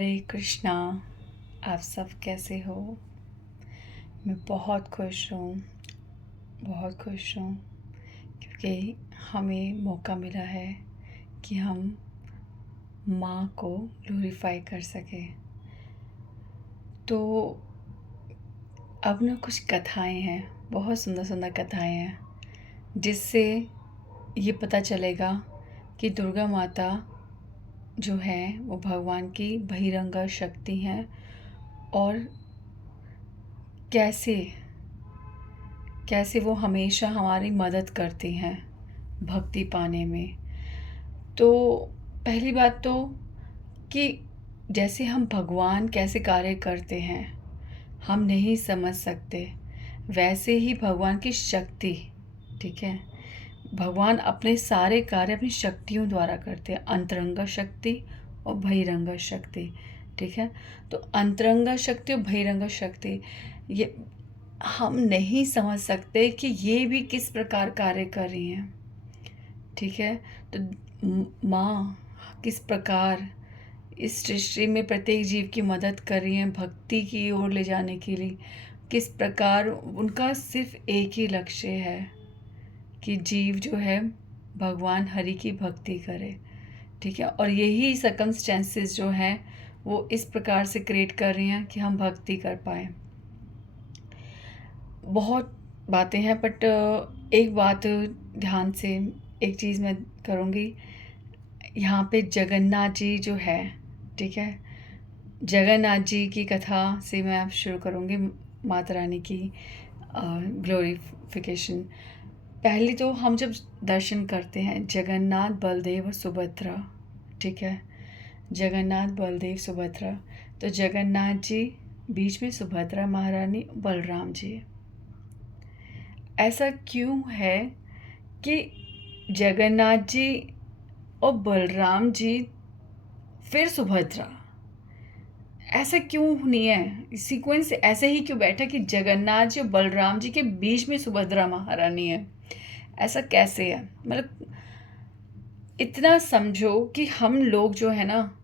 हरे कृष्णा। आप सब कैसे हो? मैं बहुत खुश हूँ, बहुत खुश हूँ क्योंकि हमें मौका मिला है कि हम माँ को ग्लोरीफाई कर सकें। तो अब ना कुछ कथाएं हैं, बहुत सुंदर सुंदर कथाएं हैं, जिससे ये पता चलेगा कि दुर्गा माता जो है वो भगवान की बहिरंगा शक्ति हैं और कैसे कैसे वो हमेशा हमारी मदद करती हैं भक्ति पाने में। तो पहली बात तो कि जैसे हम भगवान कैसे कार्य करते हैं हम नहीं समझ सकते, वैसे ही भगवान की शक्ति, ठीक है, भगवान अपने सारे कार्य अपनी शक्तियों द्वारा करते हैं, अंतरंगा शक्ति और बहिरंगा शक्ति। ठीक है, तो अंतरंगा शक्ति और बहिरंगा शक्ति ये हम नहीं समझ सकते कि ये भी किस प्रकार कार्य कर रही हैं। ठीक है, तो माँ किस प्रकार इस सृष्टि में प्रत्येक जीव की मदद कर रही हैं भक्ति की ओर ले जाने के लिए, किस प्रकार उनका सिर्फ एक ही लक्ष्य है कि जीव जो है भगवान हरि की भक्ति करे। ठीक है, और यही सर्कमस्टेंसेस जो हैं वो इस प्रकार से क्रिएट कर रही हैं कि हम भक्ति कर पाए। बहुत बातें हैं बट एक बात ध्यान से, एक चीज़ मैं करूँगी। यहाँ पे जगन्नाथ जी जो है, ठीक है, जगन्नाथ जी की कथा से मैं अब शुरू करूँगी, माता रानी की ग्लोरिफिकेशन। पहले तो हम जब दर्शन करते हैं जगन्नाथ बलदेव और सुभद्रा, ठीक है, जगन्नाथ बलदेव सुभद्रा, तो जगन्नाथ जी बीच में, सुभद्रा महारानी, बलराम जी। ऐसा क्यों है कि जगन्नाथ जी और बलराम जी फिर सुभद्रा, ऐसा क्यों नहीं है? सीक्वेंस ऐसे ही क्यों बैठा कि जगन्नाथ जी और बलराम जी के बीच में सुभद्रा महारानी है? ऐसा कैसे है? मतलब इतना समझो कि हम लोग जो है ना,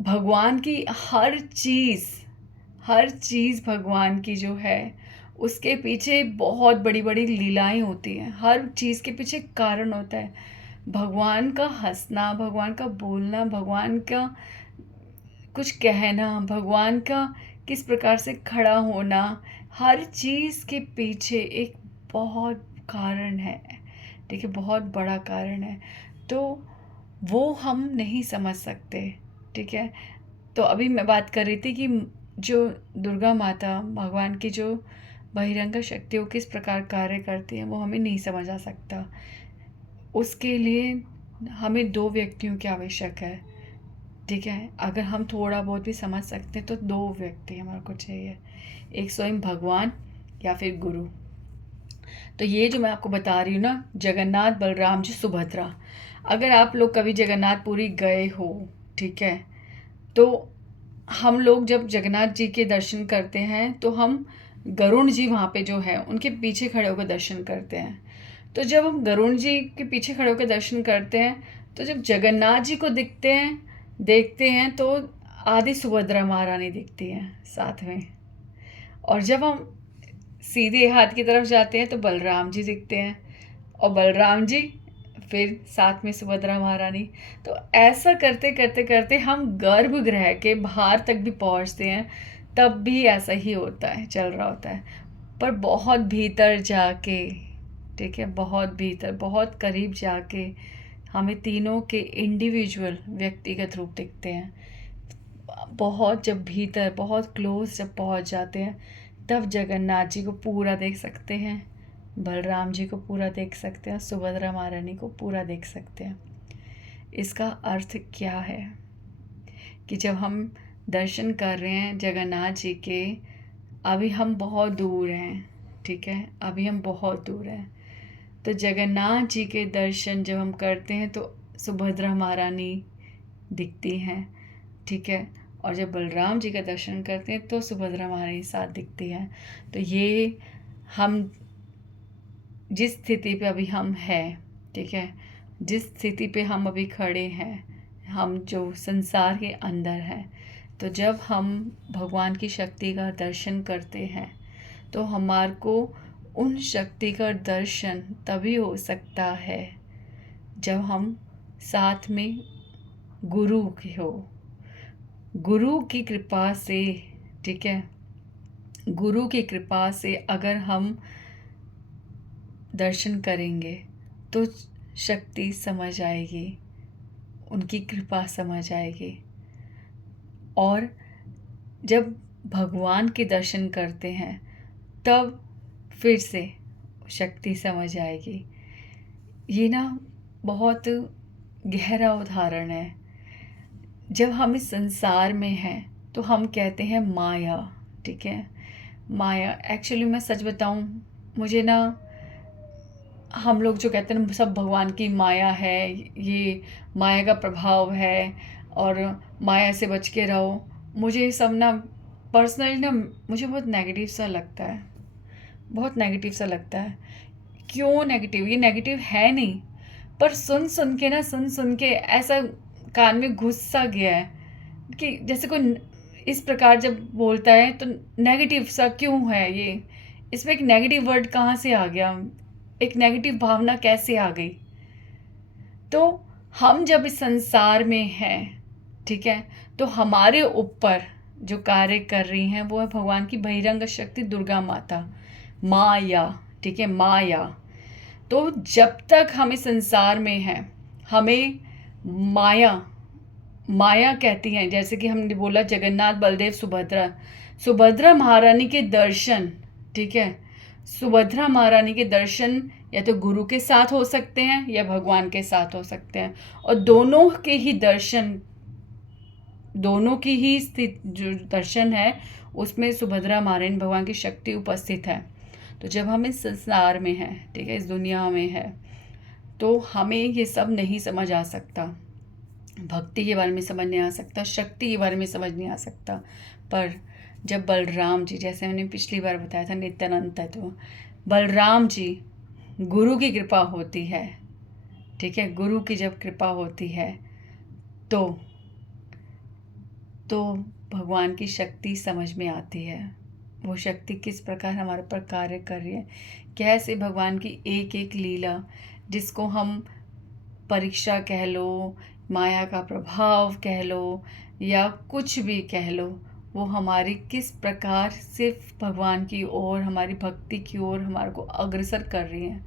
भगवान की हर चीज़ भगवान की जो है उसके पीछे बहुत बड़ी बड़ी लीलाएं होती हैं। हर चीज़ के पीछे कारण होता है। भगवान का हंसना, भगवान का बोलना, भगवान का कुछ कहना, भगवान का किस प्रकार से खड़ा होना, हर चीज़ के पीछे एक बहुत कारण है। ठीक है, बहुत बड़ा कारण है। तो वो हम नहीं समझ सकते। ठीक है, तो अभी मैं बात कर रही थी कि जो दुर्गा माता भगवान की जो बहिरंगा शक्ति वो किस प्रकार कार्य करती है वो हमें नहीं समझ आ सकता। उसके लिए हमें दो व्यक्तियों की आवश्यक है। ठीक है, अगर हम थोड़ा बहुत भी समझ सकते हैं तो दो व्यक्ति हमारे को चाहिए, एक स्वयं भगवान या फिर गुरु। तो ये जो मैं आपको बता रही हूँ ना, जगन्नाथ बलराम जी सुभद्रा, अगर आप लोग कभी जगन्नाथपुरी गए हो, ठीक है, तो हम लोग जब जगन्नाथ जी के दर्शन करते हैं तो हम गरुण जी वहाँ पे जो है उनके पीछे खड़े होकर दर्शन करते हैं। तो जब हम गरुण जी के पीछे खड़े होकर दर्शन करते हैं तो जब जगन्नाथ जी को देखते हैं तो आदि सुभद्रा महारानी दिखती हैं साथ में, और जब हम सीधे हाथ की तरफ जाते हैं तो बलराम जी दिखते हैं, और बलराम जी फिर साथ में सुभद्रा महारानी। तो ऐसा करते करते करते हम गर्भगृह के बाहर तक भी पहुंचते हैं, तब भी ऐसा ही होता है, चल रहा होता है। पर बहुत भीतर जाके, ठीक है, बहुत भीतर, बहुत करीब जाके हमें तीनों के इंडिविजुअल व्यक्तिगत रूप दिखते हैं। बहुत जब भीतर, बहुत क्लोज जब पहुंच जाते हैं तब जगन्नाथ जी को पूरा देख सकते हैं, बलराम जी को पूरा देख सकते हैं, सुभद्रा महारानी को पूरा देख सकते हैं। इसका अर्थ क्या है कि जब हम दर्शन कर रहे हैं जगन्नाथ जी के, अभी हम बहुत दूर हैं, ठीक है, अभी हम बहुत दूर हैं, तो जगन्नाथ जी के दर्शन जब हम करते हैं तो सुभद्रा महारानी दिखती हैं, ठीक है, और जब बलराम जी का दर्शन करते हैं तो सुभद्रा महारानी साथ दिखती हैं। तो ये हम जिस स्थिति पे अभी हम हैं, ठीक है, जिस स्थिति पे हम अभी खड़े हैं, हम जो संसार के अंदर हैं, तो जब हम भगवान की शक्ति का दर्शन करते हैं तो हमारे को उन शक्ति का दर्शन तभी हो सकता है जब हम साथ में गुरु की हो, गुरु की कृपा से, ठीक है, गुरु की कृपा से अगर हम दर्शन करेंगे तो शक्ति समझ आएगी, उनकी कृपा समझ आएगी। और जब भगवान के दर्शन करते हैं तब फिर से शक्ति समझ आएगी। ये ना बहुत गहरा उदाहरण है। जब हम इस संसार में हैं तो हम कहते हैं माया, ठीक है, माया। एक्चुअली मैं सच बताऊं, मुझे ना, हम लोग जो कहते हैं सब भगवान की माया है, ये माया का प्रभाव है और माया से बच के रहो, मुझे सब ना पर्सनली ना मुझे बहुत नेगेटिव सा लगता है, बहुत नेगेटिव सा लगता है। क्यों नेगेटिव? ये नेगेटिव है नहीं, पर सुन सुन के ऐसा कान में घुस सा गया है कि जैसे कोई इस प्रकार जब बोलता है तो नेगेटिव सा क्यों है ये, इसमें एक नेगेटिव वर्ड कहाँ से आ गया, एक नेगेटिव भावना कैसे आ गई। तो हम जब इस संसार में हैं, ठीक है, तो हमारे ऊपर जो कार्य कर रही हैं वो है भगवान की बहिरंग शक्ति दुर्गा माता, माया, ठीक है, माया। तो जब तक हम इस संसार में हैं हमें माया माया कहती हैं। जैसे कि हमने बोला जगन्नाथ बलदेव सुभद्रा, सुभद्रा महारानी के दर्शन, ठीक है, सुभद्रा महारानी के दर्शन या तो गुरु के साथ हो सकते हैं या भगवान के साथ हो सकते हैं, और दोनों के ही दर्शन, दोनों की ही स्थित जो दर्शन है उसमें सुभद्रा महारानी भगवान की शक्ति उपस्थित है। तो जब हम इस संसार में हैं, ठीक है, इस दुनिया में है, तो हमें ये सब नहीं समझ आ सकता, भक्ति के बारे में समझ नहीं आ सकता, शक्ति के बारे में समझ नहीं आ सकता। पर जब बलराम जी, जैसे मैंने पिछली बार बताया था नित्यानंद तत्व, बलराम जी, गुरु की कृपा होती है, ठीक है, गुरु की जब कृपा होती है तो भगवान की शक्ति समझ में आती है, वो शक्ति किस प्रकार हमारे पर कार्य कर रही है, कैसे भगवान की एक एक लीला, जिसको हम परीक्षा कह लो, माया का प्रभाव कह लो या कुछ भी कह लो, वो हमारी किस प्रकार सिर्फ भगवान की ओर, हमारी भक्ति की ओर हमारे को अग्रसर कर रही है,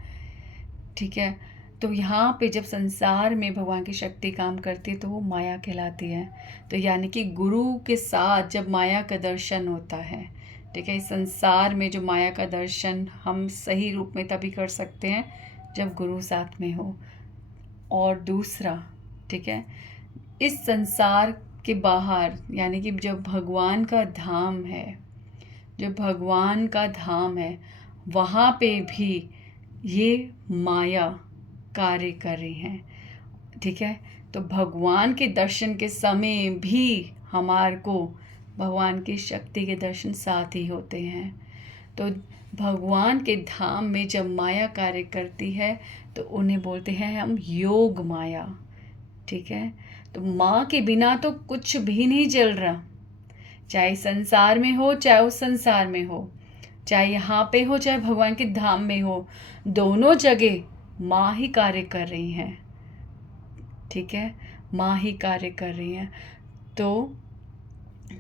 ठीक है। तो यहाँ पे जब संसार में भगवान की शक्ति काम करती है तो वो माया कहलाती है। तो यानी कि गुरु के साथ जब माया का दर्शन होता है, ठीक है, इस संसार में जो माया का दर्शन हम सही रूप में तभी कर सकते हैं जब गुरु साथ में हो। और दूसरा, ठीक है, इस संसार के बाहर, यानी कि जब भगवान का धाम है, जो भगवान का धाम है, वहाँ पे भी ये माया कार्य कर रही हैं, ठीक है। तो भगवान के दर्शन के समय भी हमारे को भगवान की शक्ति के दर्शन साथ ही होते हैं। तो भगवान के धाम में जब माया कार्य करती है तो उन्हें बोलते हैं हम योग माया, ठीक है। तो माँ के बिना तो कुछ भी नहीं चल रहा, चाहे संसार में हो चाहे उस संसार में हो, चाहे यहाँ पे हो चाहे भगवान के धाम में हो, दोनों जगह माँ ही कार्य कर रही हैं, ठीक है, माँ ही कार्य कर रही हैं। तो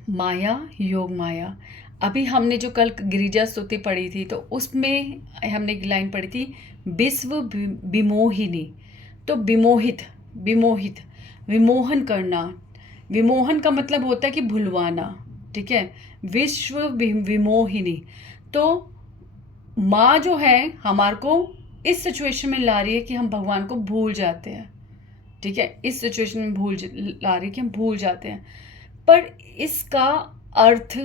माया, योग माया। अभी हमने जो कल गिरिजा स्तुति पढ़ी थी तो उसमें हमने एक लाइन पढ़ी थी, विश्व विमोहिनी। तो विमोहित, विमोहित, विमोहन करना, विमोहन का मतलब होता है कि भुलवाना, ठीक है, विश्व विमोहिनी। तो माँ जो है हमारे को इस सिचुएशन में ला रही है कि हम भगवान को भूल जाते हैं, ठीक है, इस सिचुएशन में ला रही है कि हम भूल जाते हैं। पर इसका अर्थ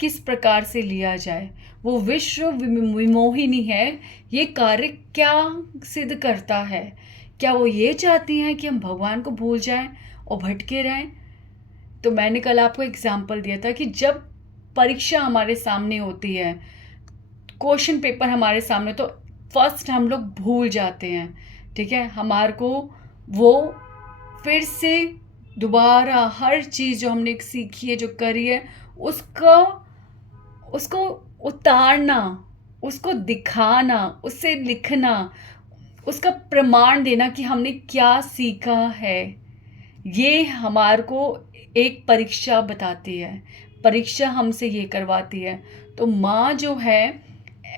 किस प्रकार से लिया जाए, वो विश्व विमोहिनी है, ये कार्य क्या सिद्ध करता है? क्या वो ये चाहती हैं कि हम भगवान को भूल जाएं और भटके रहें? तो मैंने कल आपको एग्जाम्पल दिया था कि जब परीक्षा हमारे सामने होती है, क्वेश्चन पेपर हमारे सामने, तो फर्स्ट हम लोग भूल जाते हैं, ठीक है, हमारे को वो फिर से दोबारा हर चीज़ जो हमने सीखी है, जो करी है, उसको उसको उतारना, उसको दिखाना, उससे लिखना, उसका प्रमाण देना कि हमने क्या सीखा है, ये हमारे को एक परीक्षा बताती है। परीक्षा हमसे ये करवाती है। तो माँ जो है,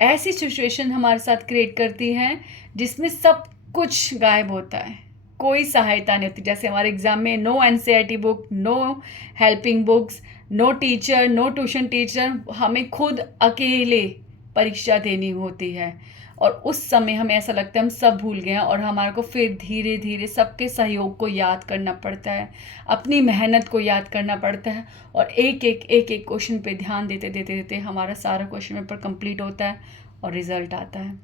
ऐसी सिचुएशन हमारे साथ क्रिएट करती है जिसमें सब कुछ गायब होता है, कोई सहायता नहीं होती। जैसे हमारे एग्ज़ाम में no NCERT book, no helping books, no teacher, no tuition teacher, हमें खुद अकेले परीक्षा देनी होती है। और उस समय हमें ऐसा लगता है हम सब भूल गए हैं, और हमारे को फिर धीरे धीरे सबके सहयोग को याद करना पड़ता है, अपनी मेहनत को याद करना पड़ता है, और एक एक क्वेश्चन पे ध्यान देते देते देते हमारा सारा क्वेश्चन पेपर कंप्लीट होता है और रिज़ल्ट आता है।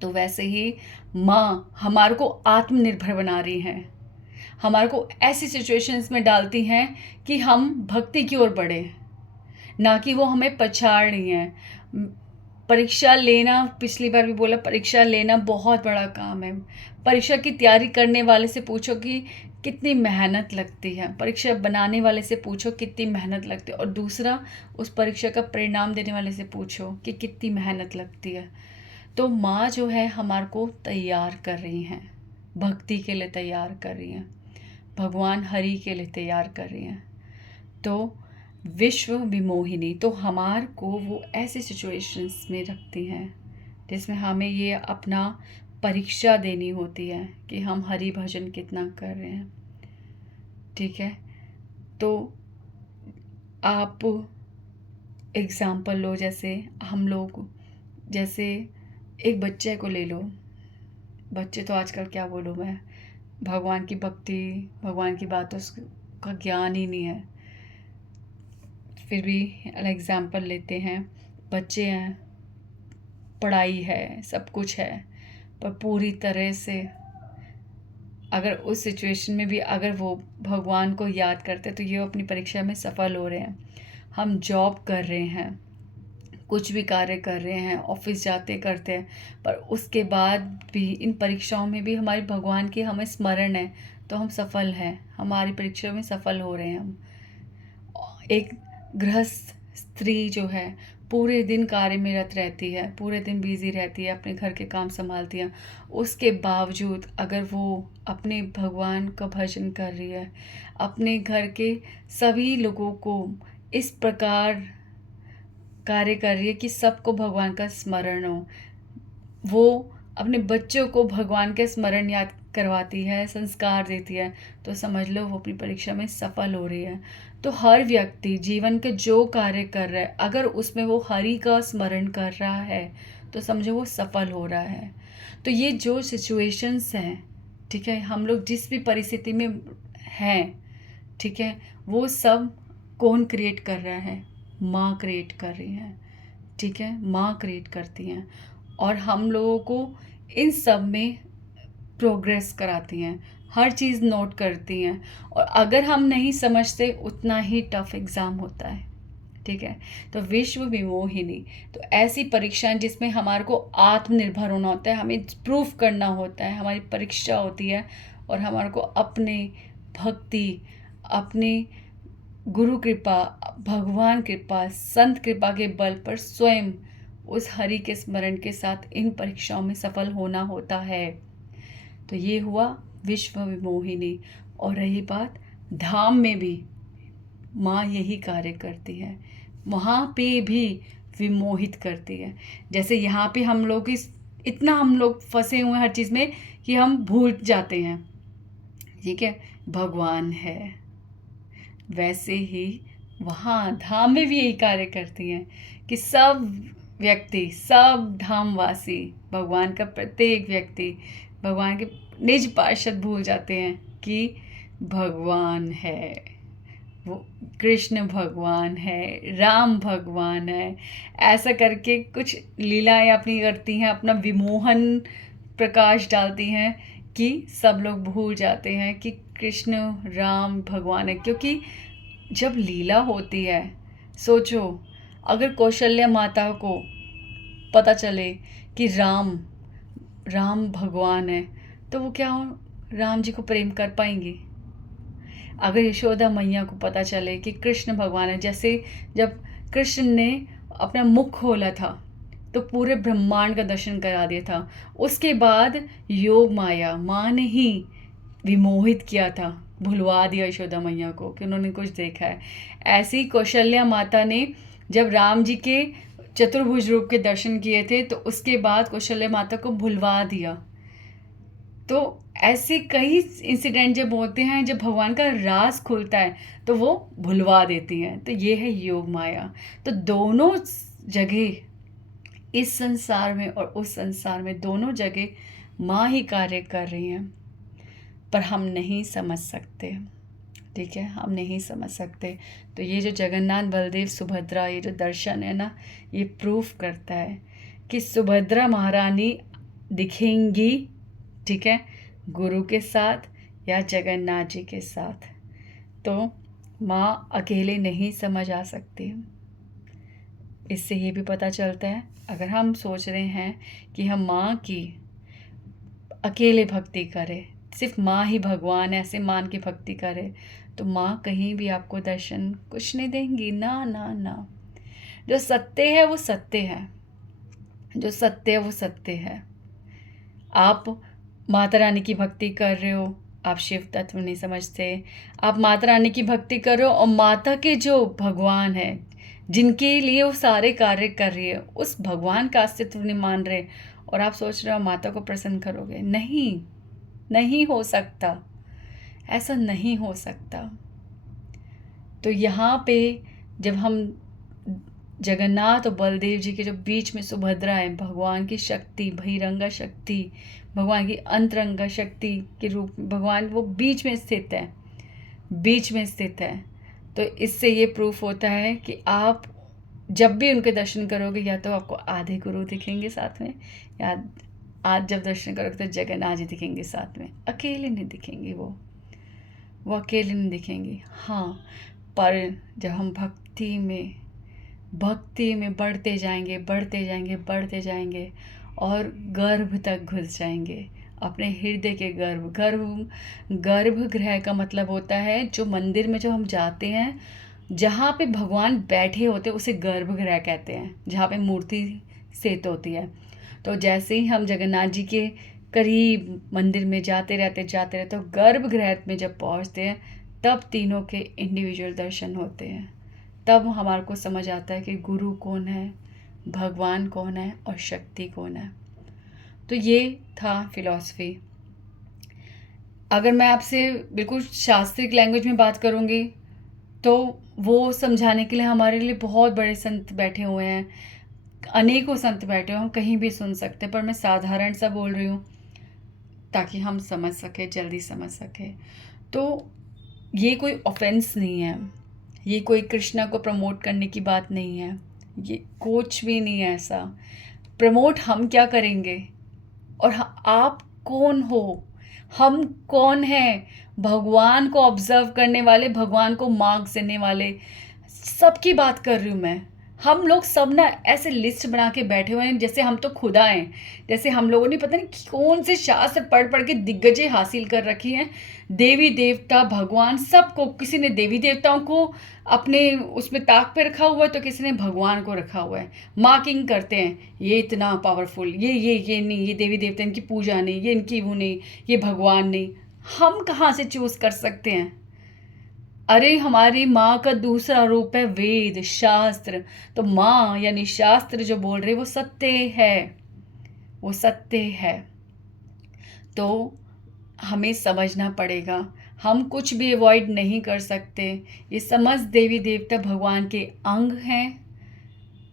तो वैसे ही माँ हमारे को आत्मनिर्भर बना रही हैं, हमारे को ऐसी सिचुएशंस में डालती हैं कि हम भक्ति की ओर बढ़े, ना कि वो हमें पछाड़ रही हैं। परीक्षा लेना, पिछली बार भी बोला, परीक्षा लेना बहुत बड़ा काम है। परीक्षा की तैयारी करने वाले से पूछो कि कितनी मेहनत लगती है, परीक्षा बनाने वाले से पूछो कितनी मेहनत लगती है, और दूसरा उस परीक्षा का परिणाम देने वाले से पूछो कि कितनी मेहनत लगती है। तो माँ जो है हमारे को तैयार कर रही हैं, भक्ति के लिए तैयार कर रही हैं, भगवान हरि के लिए तैयार कर रही हैं। तो विश्व विमोहिनी तो हमार को वो ऐसे सिचुएशंस में रखती हैं जिसमें हमें ये अपना परीक्षा देनी होती है कि हम हरि भजन कितना कर रहे हैं। ठीक है, तो आप एग्ज़ाम्पल लो, जैसे हम लोग, जैसे एक बच्चे को ले लो। बच्चे तो आजकल क्या बोलूँ मैं, भगवान की भक्ति, भगवान की बातों का ज्ञान ही नहीं है। फिर भी एग्ज़ाम्पल लेते हैं, बच्चे हैं, पढ़ाई है, सब कुछ है, पर पूरी तरह से अगर उस सिचुएशन में भी अगर वो भगवान को याद करते तो ये अपनी परीक्षा में सफल हो रहे हैं। हम जॉब कर रहे हैं, कुछ भी कार्य कर रहे हैं, ऑफिस जाते करते हैं, पर उसके बाद भी इन परीक्षाओं में भी हमारी भगवान की हमें स्मरण है, तो हम सफल हैं, हमारी परीक्षा में सफल हो रहे हैं हम। एक गृहस्थ स्त्री जो है पूरे दिन कार्य में रत रहती है, पूरे दिन बिजी रहती है, अपने घर के काम संभालती है, उसके बावजूद अगर वो अपने भगवान का भजन कर रही है, अपने घर के सभी लोगों को इस प्रकार कार्य कर रही है कि सबको भगवान का स्मरण हो, वो अपने बच्चों को भगवान के स्मरण याद करवाती है, संस्कार देती है, तो समझ लो वो अपनी परीक्षा में सफल हो रही है। तो हर व्यक्ति जीवन के जो कार्य कर रहा है, अगर उसमें वो हरि का स्मरण कर रहा है तो समझो वो सफल हो रहा है। तो ये जो सिचुएशंस हैं, ठीक है, हम लोग जिस भी परिस्थिति में हैं, ठीक है, वो सब कौन क्रिएट कर रहा है? माँ क्रिएट कर रही हैं। ठीक है, माँ क्रिएट करती हैं, और हम लोगों को इन सब में प्रोग्रेस कराती हैं, हर चीज़ नोट करती हैं, और अगर हम नहीं समझते उतना ही टफ एग्ज़ाम होता है। ठीक है, तो विश्व विमोहिनी तो ऐसी परीक्षाएं जिसमें हमारे को आत्मनिर्भर होना होता है, हमें प्रूफ करना होता है, हमारी परीक्षा होती है, और हमारे को अपने भक्ति, अपनी गुरु कृपा, भगवान कृपा, संत कृपा के बल पर स्वयं उस हरि के स्मरण के साथ इन परीक्षाओं में सफल होना होता है। तो ये हुआ विश्व विमोहिनी। और रही बात धाम में भी माँ यही कार्य करती है, वहाँ पे भी विमोहित करती है। जैसे यहाँ पे हम लोग इतना हम लोग फंसे हुए हैं हर चीज़ में कि हम भूल जाते हैं, ठीक है, भगवान है, वैसे ही वहाँ धाम में भी यही कार्य करती हैं कि सब व्यक्ति, सब धामवासी, भगवान का प्रत्येक व्यक्ति भगवान के निज पार्षद भूल जाते हैं कि भगवान है, वो कृष्ण भगवान है, राम भगवान है, ऐसा करके कुछ लीलाएं अपनी करती हैं, अपना विमोहन प्रकाश डालती हैं कि सब लोग भूल जाते हैं कि कृष्ण राम भगवान है। क्योंकि जब लीला होती है, सोचो अगर कौशल्या माता को पता चले कि राम भगवान है, तो वो क्या हो, राम जी को प्रेम कर पाएंगी? अगर यशोदा मैया को पता चले कि कृष्ण भगवान है, जैसे जब कृष्ण ने अपना मुख खोला था तो पूरे ब्रह्मांड का दर्शन करा दिया था, उसके बाद योग माया माँ ने ही विमोहित किया था, भुलवा दिया यशोदा मैया को कि उन्होंने कुछ देखा है। ऐसी कौशल्या माता ने जब राम जी के चतुर्भुज रूप के दर्शन किए थे तो उसके बाद कौशल्या माता को भुलवा दिया। तो ऐसे कई इंसिडेंट जब होते हैं, जब भगवान का राज खुलता है तो वो भुलवा देती हैं। तो ये है योग माया। तो दोनों जगह, इस संसार में और उस संसार में, दोनों जगह माँ ही कार्य कर रही हैं, पर हम नहीं समझ सकते। ठीक है, हम नहीं समझ सकते। तो ये जो जगन्नाथ बलदेव सुभद्रा, ये जो दर्शन है ना, ये प्रूफ करता है कि सुभद्रा महारानी दिखेंगी, ठीक है, गुरु के साथ या जगन्नाथ जी के साथ। तो माँ अकेले नहीं समझ आ सकती। इससे ये भी पता चलता है, अगर हम सोच रहे हैं कि हम माँ की अकेले भक्ति करें, सिर्फ माँ ही भगवान है, ऐसे मान के भक्ति करें, तो माँ कहीं भी आपको दर्शन कुछ नहीं देंगी। ना ना ना, जो सत्य है वो सत्य है, जो सत्य है वो सत्य है। आप माता रानी की भक्ति कर रहे हो, आप शिव तत्व नहीं समझते। आप माता रानी की भक्ति कर रहे हो और माता के जो भगवान है, जिनके लिए वो सारे कार्य कर रही है, उस भगवान का अस्तित्व नहीं मान रहे, और आप सोच रहे हो माता को प्रसन्न करोगे। नहीं, नहीं हो सकता, ऐसा नहीं हो सकता। तो यहाँ पे जब हम जगन्नाथ और बलदेव जी के जो बीच में सुभद्रा है, भगवान की शक्ति, बहिरंगा शक्ति, भगवान की अंतरंगा शक्ति के रूप में भगवान वो बीच में स्थित है, बीच में स्थित है। तो इससे ये प्रूफ होता है कि आप जब भी उनके दर्शन करोगे, या तो आपको आधे गुरु दिखेंगे साथ में, या आज जब दर्शन करोगे तो जगन्नाथ जी दिखेंगे साथ में। अकेले नहीं दिखेंगे, वो अकेले नहीं दिखेंगे। हाँ, पर जब हम भक्ति में बढ़ते जाएंगे, बढ़ते जाएंगे, बढ़ते जाएंगे और गर्भ तक घुस जाएंगे, अपने हृदय के गर्भगृह का मतलब होता है जो मंदिर में जो हम जाते हैं, जहाँ पे भगवान बैठे होते हैं, उसे गर्भगृह कहते हैं, जहाँ पे मूर्ति स्थित होती है। तो जैसे ही हम जगन्नाथ जी के करीब मंदिर में जाते रहते तो गर्भगृह में जब पहुँचते हैं, तब तीनों के इंडिविजुअल दर्शन होते हैं। तब हमारे को समझ आता है कि गुरु कौन है, भगवान कौन है और शक्ति कौन है। तो ये था फिलॉसफी। अगर मैं आपसे बिल्कुल शास्त्रिक लैंग्वेज में बात करूँगी तो वो समझाने के लिए हमारे लिए बहुत बड़े संत बैठे हुए हैं, अनेकों संत बैठे हुए, हम कहीं भी सुन सकते हैं, पर मैं साधारण सा बोल रही हूँ ताकि हम समझ सके, जल्दी समझ सके। तो ये कोई ऑफेंस नहीं है, ये कोई कृष्णा को प्रमोट करने की बात नहीं है, ये कुछ भी नहीं है ऐसा। प्रमोट हम क्या करेंगे, और आप कौन हो, हम कौन हैं? भगवान को ऑब्जर्व करने वाले, भगवान को मार्क्स देने वाले, सबकी बात कर रही हूँ मैं। हम लोग सब ना ऐसे लिस्ट बना के बैठे हुए हैं जैसे हम तो खुदा हैं, जैसे हम लोगों ने पता नहीं कौन से शास्त्र पढ़ पढ़ के दिग्गजें हासिल कर रखी हैं। देवी देवता भगवान सबको, किसी ने देवी देवताओं को अपने उसमें ताक पे रखा हुआ है तो किसी ने भगवान को रखा हुआ है। मार्किंग करते हैं, ये इतना पावरफुल, ये नहीं, ये देवी देवता इनकी पूजा नहीं, ये इनकी वो नहीं, ये भगवान नहीं। हम कहाँ से चूज कर सकते हैं? अरे हमारी माँ का दूसरा रूप है वेद, शास्त्र। तो माँ यानी शास्त्र जो बोल रहे वो सत्य है, वो सत्य है। तो हमें समझना पड़ेगा, हम कुछ भी अवॉइड नहीं कर सकते। ये समस्त देवी देवता भगवान के अंग हैं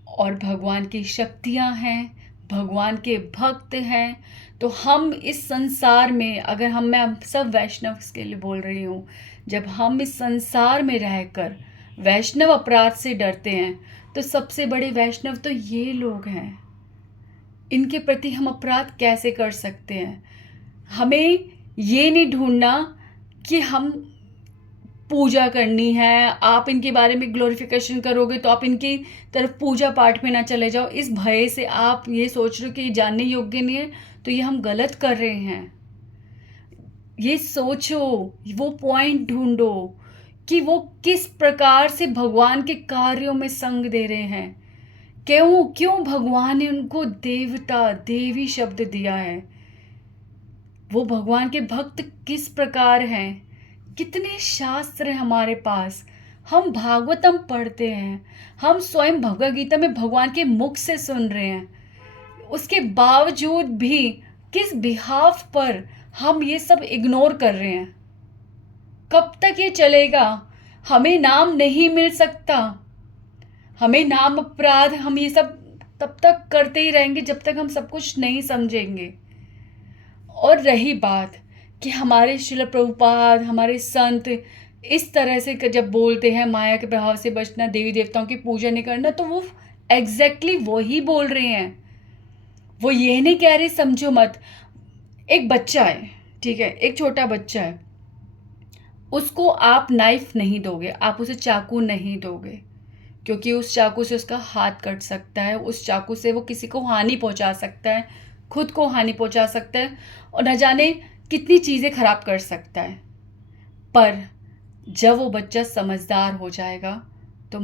और भगवान की शक्तियाँ हैं, भगवान के भक्त हैं। तो हम इस संसार में, अगर मैं सब वैष्णव के लिए बोल रही हूँ, जब हम इस संसार में रहकर वैष्णव अपराध से डरते हैं तो सबसे बड़े वैष्णव तो ये लोग हैं। इनके प्रति हम अपराध कैसे कर सकते हैं? हमें ये नहीं ढूंढना कि हम पूजा करनी है, आप इनके बारे में ग्लोरिफिकेशन करोगे तो आप इनकी तरफ पूजा पाठ में ना चले जाओ, इस भय से आप ये सोच रहे हो कि ये जानने योग्य नहीं है, तो ये हम गलत कर रहे हैं। ये सोचो, वो पॉइंट ढूंढो कि वो किस प्रकार से भगवान के कार्यों में संग दे रहे हैं। क्यों क्यों भगवान ने उनको देवता देवी शब्द दिया है। वो भगवान के भक्त किस प्रकार हैं। कितने शास्त्र हैं हमारे पास। हम भागवतम पढ़ते हैं, हम स्वयं भगवद गीता में भगवान के मुख से सुन रहे हैं। उसके बावजूद भी किस बिहाफ पर हम ये सब इग्नोर कर रहे हैं। कब तक ये चलेगा। हमें नाम नहीं मिल सकता, हमें नाम अपराध, हम ये सब तब तक करते ही रहेंगे जब तक हम सब कुछ नहीं समझेंगे। और रही बात कि हमारे श्रील प्रभुपाद, हमारे संत इस तरह से जब बोलते हैं माया के प्रभाव से बचना, देवी देवताओं की पूजा नहीं करना, तो वो एग्जैक्टली वही बोल रहे हैं। वो ये नहीं कह रहे समझो मत। एक बच्चा है, ठीक है, एक छोटा बच्चा है, उसको आप नाइफ नहीं दोगे, आप उसे चाकू नहीं दोगे, क्योंकि उस चाकू से उसका हाथ कट सकता है, उस चाकू से वो किसी को हानि पहुंचा सकता है, खुद को हानि पहुंचा सकता है, और न जाने कितनी चीज़ें खराब कर सकता है। पर जब वो बच्चा समझदार हो जाएगा तो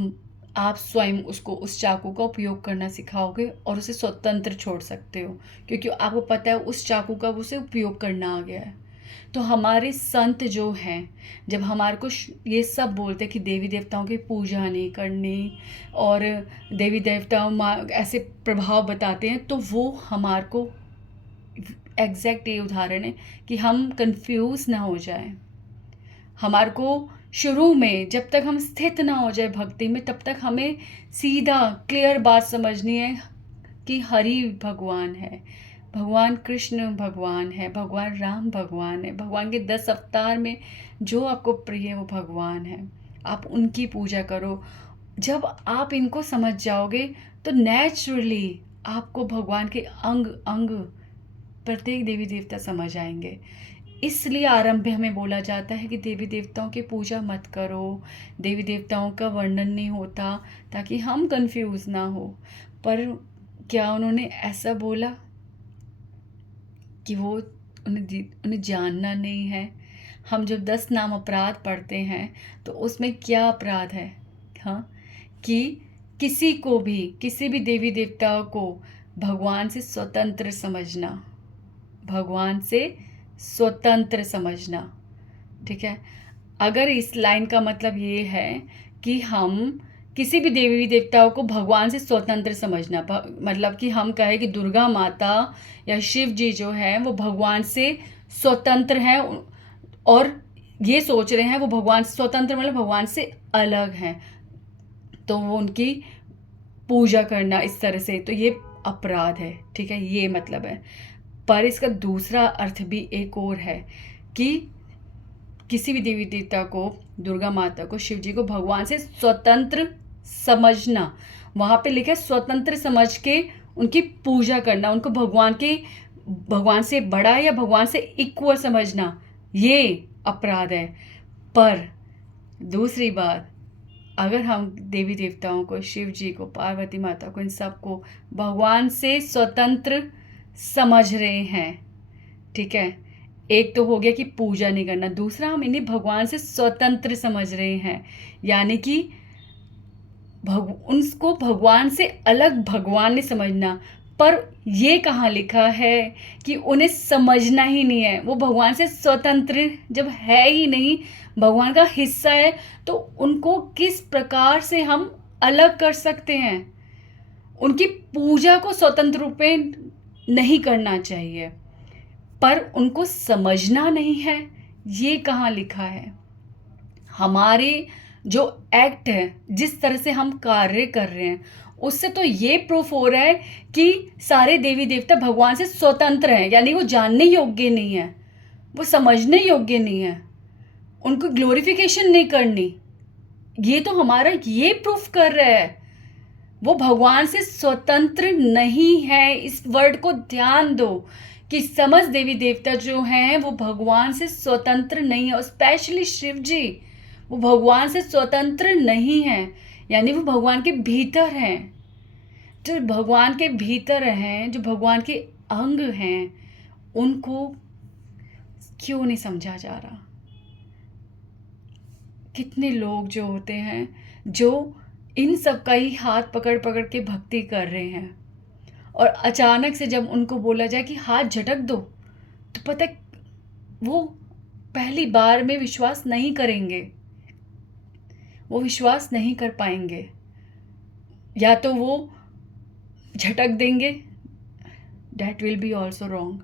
आप स्वयं उसको उस चाकू का उपयोग करना सिखाओगे और उसे स्वतंत्र छोड़ सकते हो, क्योंकि आपको पता है उस चाकू का उसे उपयोग करना आ गया है। तो हमारे संत जो हैं, जब हमारे को ये सब बोलते हैं कि देवी देवताओं की पूजा नहीं करनी और देवी देवताओं ऐसे प्रभाव बताते हैं, तो वो हमारे को एग्जैक्ट ये उदाहरण है कि हम कंफ्यूज ना हो जाएं। हमारे को शुरू में जब तक हम स्थित ना हो जाए भक्ति में, तब तक हमें सीधा क्लियर बात समझनी है कि हरि भगवान है, भगवान कृष्ण भगवान है, भगवान राम भगवान है, भगवान के 10 अवतार में जो आपको प्रिय है वो भगवान है। आप उनकी पूजा करो। जब आप इनको समझ जाओगे तो नेचुरली आपको भगवान के अंग अंग प्रत्येक देवी देवता समझ आएंगे। इसलिए आरंभ में हमें बोला जाता है कि देवी देवताओं की पूजा मत करो, देवी देवताओं का वर्णन नहीं होता, ताकि हम कंफ्यूज ना हो। पर क्या उन्होंने ऐसा बोला कि वो उन्हें जानना नहीं है। हम जब 10 नाम अपराध पढ़ते हैं तो उसमें क्या अपराध है, हाँ, कि किसी को भी, किसी भी देवी देवताओं को भगवान से स्वतंत्र समझना, भगवान से स्वतंत्र समझना, ठीक है। अगर इस लाइन का मतलब ये है कि हम किसी भी देवी देवताओं को भगवान से स्वतंत्र समझना, मतलब कि हम कहें कि दुर्गा माता या शिव जी जो है वो भगवान से स्वतंत्र हैं और ये सोच रहे हैं वो भगवान से स्वतंत्र मतलब भगवान से अलग हैं, तो वो उनकी पूजा करना इस तरह से, तो ये अपराध है, ठीक है, ये मतलब है। पर इसका दूसरा अर्थ भी एक और है कि किसी भी देवी देवता को, दुर्गा माता को, शिव जी को भगवान से स्वतंत्र समझना, वहाँ पे लिखा है स्वतंत्र समझ के उनकी पूजा करना, उनको भगवान से बड़ा या भगवान से इक्वल समझना, ये अपराध है। पर दूसरी बात, अगर हम देवी देवताओं को, शिव जी को, पार्वती माता को, इन सब को भगवान से स्वतंत्र समझ रहे हैं, ठीक है, एक तो हो गया कि पूजा नहीं करना, दूसरा हम इन्हें भगवान से स्वतंत्र समझ रहे हैं, यानी कि उनको भगवान से अलग भगवान ने समझना। पर ये कहाँ लिखा है कि उन्हें समझना ही नहीं है, वो भगवान से स्वतंत्र जब है ही नहीं, भगवान का हिस्सा है, तो उनको किस प्रकार से हम अलग कर सकते हैं। उनकी पूजा को स्वतंत्र रूप में नहीं करना चाहिए, पर उनको समझना नहीं है, ये कहाँ लिखा है। हमारे जो एक्ट है, जिस तरह से हम कार्य कर रहे हैं, उससे तो ये प्रूफ हो रहा है कि सारे देवी देवता भगवान से स्वतंत्र हैं, यानी वो जानने योग्य नहीं है, वो समझने योग्य नहीं है, उनको ग्लोरिफिकेशन नहीं करनी। ये तो हमारा ये प्रूफ कर रहा है वो भगवान से स्वतंत्र नहीं है। इस वर्ड को ध्यान दो कि समझ देवी देवता जो हैं वो भगवान से स्वतंत्र नहीं है, और स्पेशली शिव जी वो भगवान से स्वतंत्र नहीं है, यानी वो भगवान के भीतर हैं। जो भगवान के भीतर हैं, जो भगवान के अंग हैं, उनको क्यों नहीं समझा जा रहा? कितने लोग जो होते हैं जो इन सब का ही हाथ पकड़ पकड़ के भक्ति कर रहे हैं, और अचानक से जब उनको बोला जाए कि हाथ झटक दो, तो पता है वो पहली बार में विश्वास नहीं करेंगे, वो विश्वास नहीं कर पाएंगे। या तो वो झटक देंगे, that will be also wrong,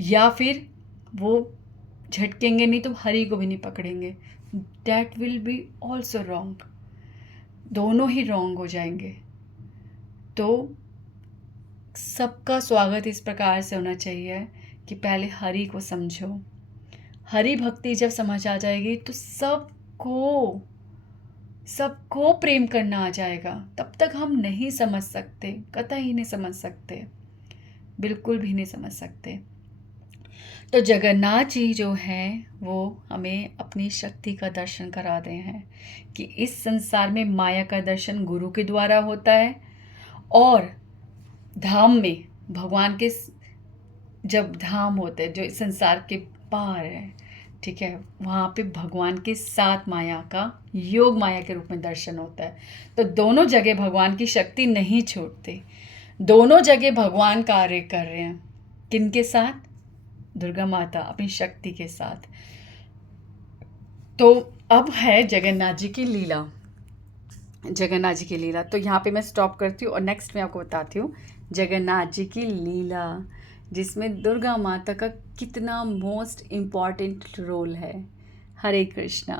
या फिर वो झटकेंगे नहीं तो हरी को भी नहीं पकड़ेंगे, that will be also wrong. दोनों ही रॉन्ग हो जाएंगे। तो सबका स्वागत इस प्रकार से होना चाहिए कि पहले हरि को समझो। हरि भक्ति जब समझ आ जाएगी तो सबको प्रेम करना आ जाएगा। तब तक हम नहीं समझ सकते, कतई नहीं समझ सकते, बिल्कुल भी नहीं समझ सकते। तो जगन्नाथ जी जो हैं वो हमें अपनी शक्ति का दर्शन कराते हैं कि इस संसार में माया का दर्शन गुरु के द्वारा होता है, और धाम में भगवान के जब धाम होते हैं जो इस संसार के पार है, ठीक है, वहाँ पे भगवान के साथ माया का योग माया के रूप में दर्शन होता है। तो दोनों जगह भगवान की शक्ति नहीं छोड़ते, दोनों जगह भगवान कार्य कर रहे हैं। किनके साथ? दुर्गा माता अपनी शक्ति के साथ। तो अब है जगन्नाथ जी की लीला। जगन्नाथ जी की लीला, तो यहाँ पे मैं स्टॉप करती हूँ और नेक्स्ट में आपको बताती हूँ जगन्नाथ जी की लीला, जिसमें दुर्गा माता का कितना मोस्ट इम्पॉर्टेंट रोल है। हरे कृष्णा।